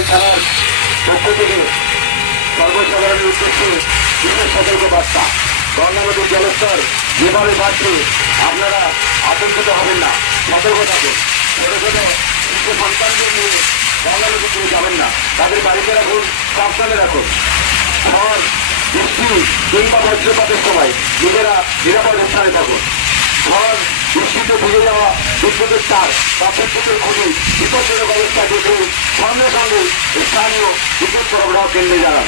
দুর্গাপুর থানার পক্ষ থেকে সর্বসাধারণের উদ্দেশ্যে বিশেষ সতর্ক বার্তা। গঙ্গা নদীর জলস্তর যেভাবে বাড়ছে আপনারা আতঙ্কিত হবেন না, সতর্ক থাকুন। ছোট ছোট শিশু সন্তানদের নিয়ে গঙ্গা নদী দিয়ে যাবেন না, তাদের বাড়িতে রাখুন, সাবধানে রাখুন। ঝড় বৃষ্টি কিংবা বজ্রপাতের সময় নিজেরা নিরাপদ স্থানে থাকুন। ঝড় বৃষ্টিতে ভিজে যাওয়া বিদ্যুতের তার বা বিদ্যুতের খুঁটি বিপজ্জনক অবস্থা দেখে সঙ্গে সঙ্গে স্থানীয় বিদ্যুৎ সরবরাহ কেন্দ্রে জানান।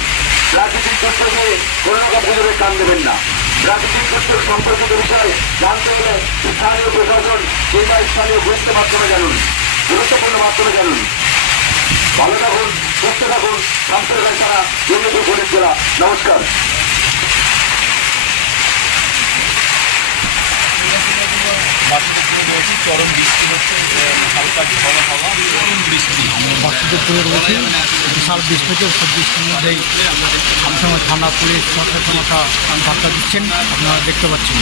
প্রাকৃতিক দুর্যোগে কোনো রকম গুজবে কান দেবেন না। প্রাকৃতিক দুর্যোগ সম্পর্কিত বিষয় জানতে গেলে স্থানীয় প্রশাসন কিংবা স্থানীয় গুরুত্বের মাধ্যমে জানুন, গুরুত্বপূর্ণ মাধ্যমে জানুন। ভালো থাকুন, সুস্থ থাকুন। শামসুর ছাড়া দুর্নীতি পুলিশ জেলা। নমস্কার। চরম বৃষ্টি হচ্ছে, হালকা ঝড় হাওয়া, চরম বৃষ্টি। বাসুদেবপুরে রয়েছে, বিশাল বৃষ্টি হচ্ছে। সব বৃষ্টির মধ্যেই সবসময় থানা পুলিশ সচেতনতা বার্তা দিচ্ছেন, আপনারা দেখতে পাচ্ছেন।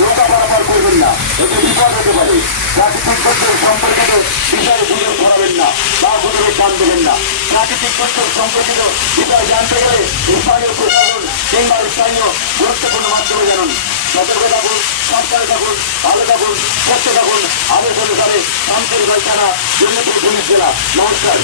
নৌকা পারাপার করবেন না, এতে বিপদ হতে পারে। প্রাকৃতিক দুর্যোগ সম্পর্কিত বিষয়ে গুজব ধরাবেন না বা গুজবে কান দেবেন না। প্রাকৃতিক দুর্যোগ সম্পর্কিত বিষয় জানতে গেলে স্থানীয় প্রশাসন কিংবা স্থানীয় গুরুত্বপূর্ণ মাধ্যমে জানুন। সতর্ক থাকুন, সাবধানে থাকুন, ভালো থাকুন, সুস্থ থাকুন। আদেশ অনুসারে শামসুর থানা দুর্নীতি পুলিশ জেলা। নমস্কার।